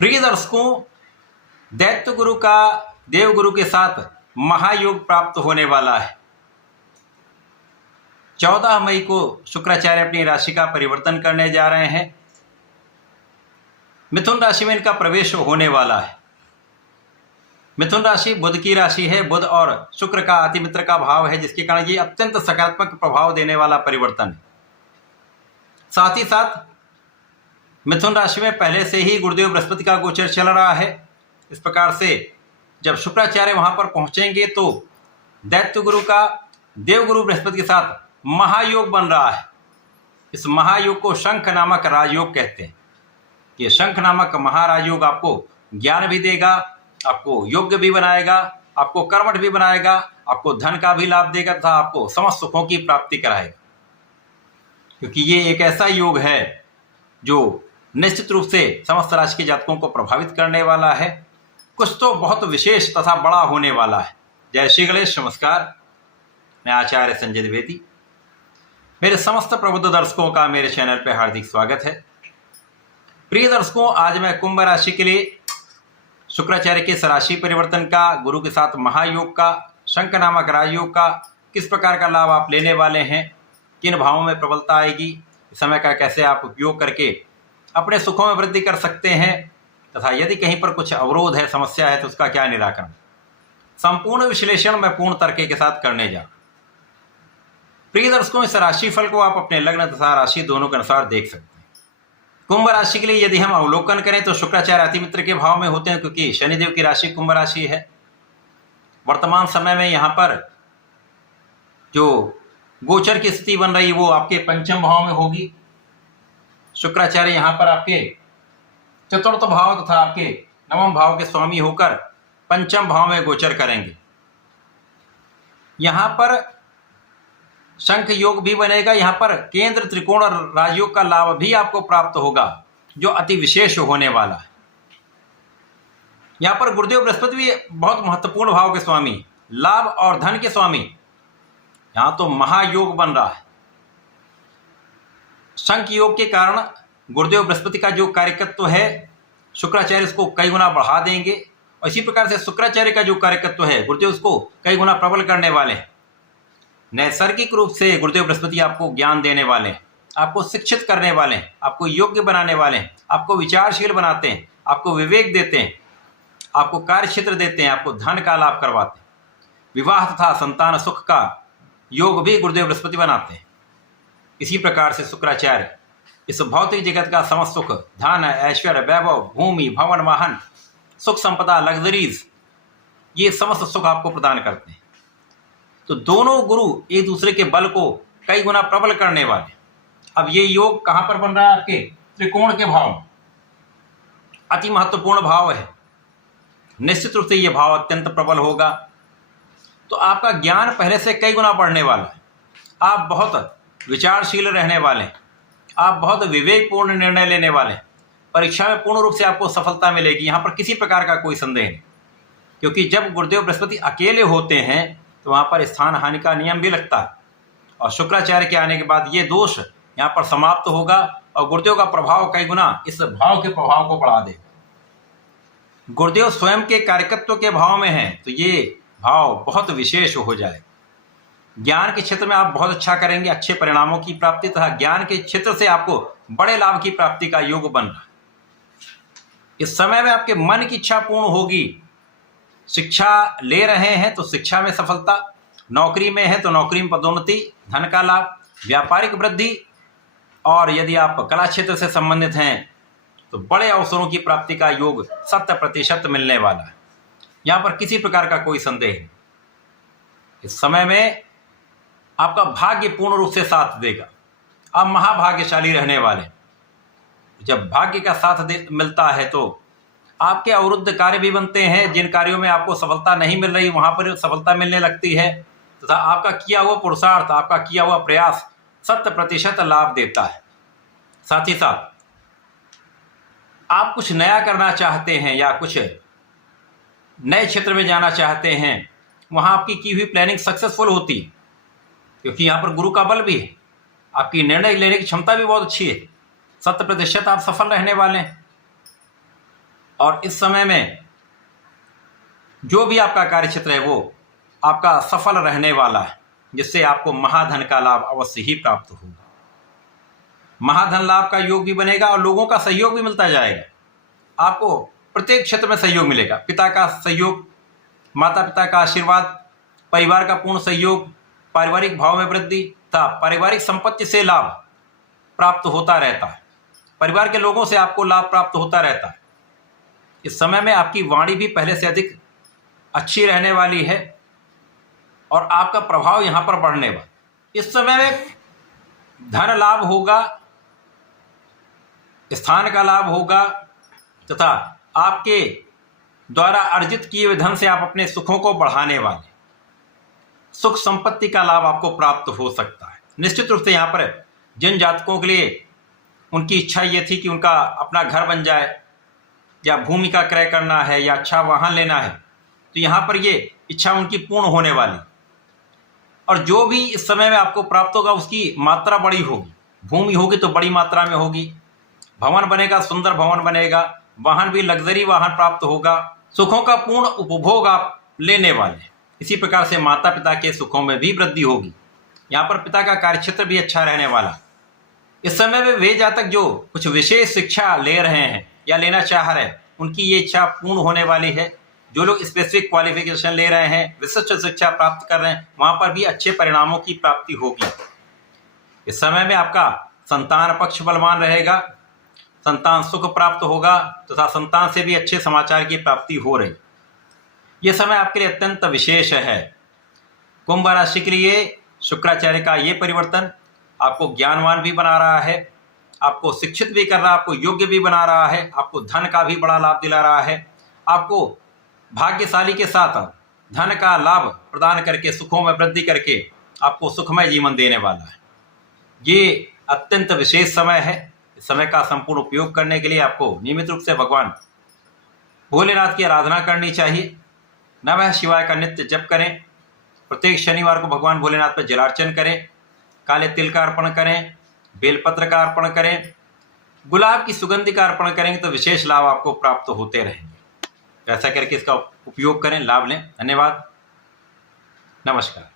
प्रिय दर्शकों, दैत्य गुरु का देव गुरु के साथ महायोग प्राप्त होने वाला है। 14 मई को शुक्राचार्य अपनी राशि का परिवर्तन करने जा रहे हैं। मिथुन राशि में इनका प्रवेश होने वाला है। मिथुन राशि बुध की राशि है। बुध और शुक्र का अतिमित्र का भाव है, जिसके कारण ये अत्यंत सकारात्मक प्रभाव देने वाला परिवर्तन है। साथ ही साथ मिथुन राशि में पहले से ही गुरुदेव बृहस्पति का गोचर चल रहा है। इस प्रकार से जब शुक्राचार्य वहां पर पहुंचेंगे तो दैत्य गुरु का देव गुरु बृहस्पति के साथ महायोग बन रहा है। इस महायोग को शंख नामक राजयोग कहते हैं। ये शंख नामक महाराजयोग आपको ज्ञान भी देगा, आपको योग्य भी बनाएगा, आपको कर्मठ भी बनाएगा, आपको धन का भी लाभ देगा तथा आपको समस्त सुखों की प्राप्ति कराएगा। क्योंकि ये एक ऐसा योग है जो निश्चित रूप से समस्त राशि के जातकों को प्रभावित करने वाला है। कुछ तो बहुत विशेष तथा बड़ा होने वाला है। जय श्री गणेश। नमस्कार, मैं आचार्य संजय द्विवेदी। मेरे समस्त प्रबुद्ध दर्शकों का मेरे चैनल पर हार्दिक स्वागत है। प्रिय दर्शकों, आज मैं कुंभ राशि के लिए शुक्राचार्य के राशि परिवर्तन का, गुरु के साथ महायोग का, शंख नामक राजयोग का किस प्रकार का लाभ आप लेने वाले हैं, किन भावों में प्रबलता आएगी, समय का कैसे आप उपयोग करके अपने सुखों में वृद्धि कर सकते हैं तथा यदि कहीं पर कुछ अवरोध है, समस्या है तो उसका क्या निराकरण, संपूर्ण विश्लेषण मैं पूर्ण तर्क के साथ करने जा। प्रिय दर्शकों, इस राशिफल को आप अपने लग्न तथा राशि दोनों के अनुसार देख सकते हैं। कुंभ राशि के लिए यदि हम अवलोकन करें तो शुक्राचार्य अतिमित्र के भाव में होते हैं, क्योंकि शनिदेव की राशि कुंभ राशि है। वर्तमान समय में यहाँ पर जो गोचर की स्थिति बन रही है वो आपके पंचम भाव में होगी। शुक्राचार्य यहाँ पर आपके चतुर्थ भाव तथा आपके नवम भाव के स्वामी होकर पंचम भाव में गोचर करेंगे। यहाँ पर शंख योग भी बनेगा। यहाँ पर केंद्र त्रिकोण और राजयोग का लाभ भी आपको प्राप्त होगा, जो अति विशेष होने वाला है। यहाँ पर गुरुदेव बृहस्पति भी बहुत महत्वपूर्ण भाव के स्वामी, लाभ और धन के स्वामी, यहाँ तो महायोग बन रहा है। शंख योग के कारण गुरुदेव बृहस्पति का जो कार्यकत्व है, शुक्राचार्य इसको कई गुना बढ़ा देंगे। और इसी प्रकार से शुक्राचार्य का जो कार्यकत्व है, गुरुदेव उसको कई गुना प्रबल करने वाले हैं। नैसर्गिक रूप से गुरुदेव बृहस्पति आपको ज्ञान देने वाले हैं, आपको शिक्षित करने वाले हैं, आपको योग्य बनाने वाले हैं, आपको विचारशील बनाते हैं, आपको विवेक देते हैं, आपको कार्य क्षेत्र देते हैं, आपको धन का लाभ करवाते हैं। विवाह तथा संतान सुख का योग भी गुरुदेव बृहस्पति बनाते हैं। इसी प्रकार से शुक्राचार्य इस भौतिक जगत का समस्त सुख, धन, ऐश्वर्य, वैभव, भूमि, भवन, वाहन, सुख संपदा, लग्जरीज, ये समस्त सुख आपको प्रदान करते हैं। तो दोनों गुरु एक दूसरे के बल को कई गुना प्रबल करने वाले। अब ये योग कहां पर बन रहा है? आपके त्रिकोण के भाव में। अति महत्वपूर्ण भाव है। निश्चित रूप से ये भाव अत्यंत प्रबल होगा। तो आपका ज्ञान पहले से कई गुना बढ़ने वाला है। आप बहुत विचारशील रहने वाले हैं, आप बहुत विवेकपूर्ण निर्णय लेने वाले हैं। परीक्षा में पूर्ण रूप से आपको सफलता मिलेगी, यहाँ पर किसी प्रकार का कोई संदेह नहीं। क्योंकि जब गुरुदेव बृहस्पति अकेले होते हैं तो वहाँ पर स्थान हानि का नियम भी लगता है। और शुक्राचार्य के आने के बाद ये दोष यहाँ पर समाप्त होगा और गुरुदेव का प्रभाव कई गुना इस भाव के प्रभाव को बढ़ा देगा। गुरुदेव स्वयं के कार्यकत्व के भाव में हैं तो ये भाव बहुत विशेष हो जाए। ज्ञान के क्षेत्र में आप बहुत अच्छा करेंगे, अच्छे परिणामों की प्राप्ति तथा ज्ञान के क्षेत्र से आपको बड़े लाभ की प्राप्ति का योग बन रहा है। इस समय में आपके मन की इच्छा पूर्ण होगी। शिक्षा ले रहे हैं तो शिक्षा में सफलता, नौकरी में है तो नौकरी में पदोन्नति, धन का लाभ, व्यापारिक वृद्धि, और यदि आप कला क्षेत्र से संबंधित हैं तो बड़े अवसरों की प्राप्ति का योग 100% मिलने वाला है। यहाँ पर किसी प्रकार का कोई संदेह नहीं। इस समय में आपका भाग्य पूर्ण रूप से साथ देगा। आप महाभाग्यशाली रहने वाले। जब भाग्य का साथ मिलता है तो आपके अवरुद्ध कार्य भी बनते हैं। जिन कार्यों में आपको सफलता नहीं मिल रही वहां पर सफलता मिलने लगती है तथा आपका किया हुआ पुरुषार्थ, आपका किया हुआ प्रयास 100% लाभ देता है। साथ ही साथ आप कुछ नया करना चाहते हैं या कुछ नए क्षेत्र में जाना चाहते हैं, वहां आपकी की हुई प्लानिंग सक्सेसफुल होती है। क्योंकि यहाँ पर गुरु का बल भी है, आपकी निर्णय लेने की क्षमता भी बहुत अच्छी है। 100% आप सफल रहने वाले हैं। और इस समय में जो भी आपका कार्य क्षेत्र है वो आपका सफल रहने वाला है, जिससे आपको महाधन का लाभ अवश्य ही प्राप्त होगा। महाधन लाभ का योग भी बनेगा और लोगों का सहयोग भी मिलता जाएगा। आपको प्रत्येक क्षेत्र में सहयोग मिलेगा। पिता का सहयोग, माता पिता का आशीर्वाद, परिवार का पूर्ण सहयोग, पारिवारिक भाव में वृद्धि तथा पारिवारिक संपत्ति से लाभ प्राप्त होता रहता है। परिवार के लोगों से आपको लाभ प्राप्त होता रहता है। इस समय में आपकी वाणी भी पहले से अधिक अच्छी रहने वाली है और आपका प्रभाव यहाँ पर बढ़ने वाला। इस समय में धन लाभ होगा, स्थान का लाभ होगा तथा आपके द्वारा अर्जित किए हुए धन से आप अपने सुखों को बढ़ाने वाले, सुख संपत्ति का लाभ आपको प्राप्त हो सकता है। निश्चित रूप से यहाँ पर जिन जातकों के लिए उनकी इच्छा ये थी कि उनका अपना घर बन जाए या भूमि का क्रय करना है या अच्छा वाहन लेना है, तो यहाँ पर ये इच्छा उनकी पूर्ण होने वाली। और जो भी इस समय में आपको प्राप्त होगा उसकी मात्रा बड़ी होगी। भूमि होगी तो बड़ी मात्रा में होगी, भवन बनेगा, सुंदर भवन बनेगा, वाहन भी लग्जरी वाहन प्राप्त होगा, सुखों का पूर्ण उपभोग आप लेने वाले। इसी प्रकार से माता पिता के सुखों में भी वृद्धि होगी। यहाँ पर पिता का कार्यक्षेत्र भी अच्छा रहने वाला। इस समय में वे जातक जो कुछ विशेष शिक्षा ले रहे हैं या लेना चाह रहे हैं, उनकी ये इच्छा पूर्ण होने वाली है। जो लोग स्पेसिफिक क्वालिफिकेशन ले रहे हैं, विशिष्ट शिक्षा प्राप्त कर रहे हैं, वहाँ पर भी अच्छे परिणामों की प्राप्ति होगी। इस समय में आपका संतान पक्ष बलवान रहेगा, संतान सुख प्राप्त होगा तथा संतान से भी अच्छे समाचार की प्राप्ति हो रही। ये समय आपके लिए अत्यंत विशेष है। कुंभ राशि के लिए शुक्राचार्य का ये परिवर्तन आपको ज्ञानवान भी बना रहा है, आपको शिक्षित भी कर रहा है, आपको योग्य भी बना रहा है, आपको धन का भी बड़ा लाभ दिला रहा है, आपको भाग्यशाली के साथ धन का लाभ प्रदान करके सुखों में वृद्धि करके आपको सुखमय जीवन देने वाला है। ये अत्यंत विशेष समय है। इस समय का संपूर्ण उपयोग करने के लिए आपको नियमित रूप से भगवान भोलेनाथ की आराधना करनी चाहिए। नमः शिवाय का नित्य जप करें। प्रत्येक शनिवार को भगवान भोलेनाथ पर जलार्चन करें, काले तिल का अर्पण करें, बेलपत्र का अर्पण करें, गुलाब की सुगंधि का अर्पण करेंगे तो विशेष लाभ आपको प्राप्त होते रहेंगे। ऐसा करके इसका उपयोग करें, लाभ लें। धन्यवाद, नमस्कार।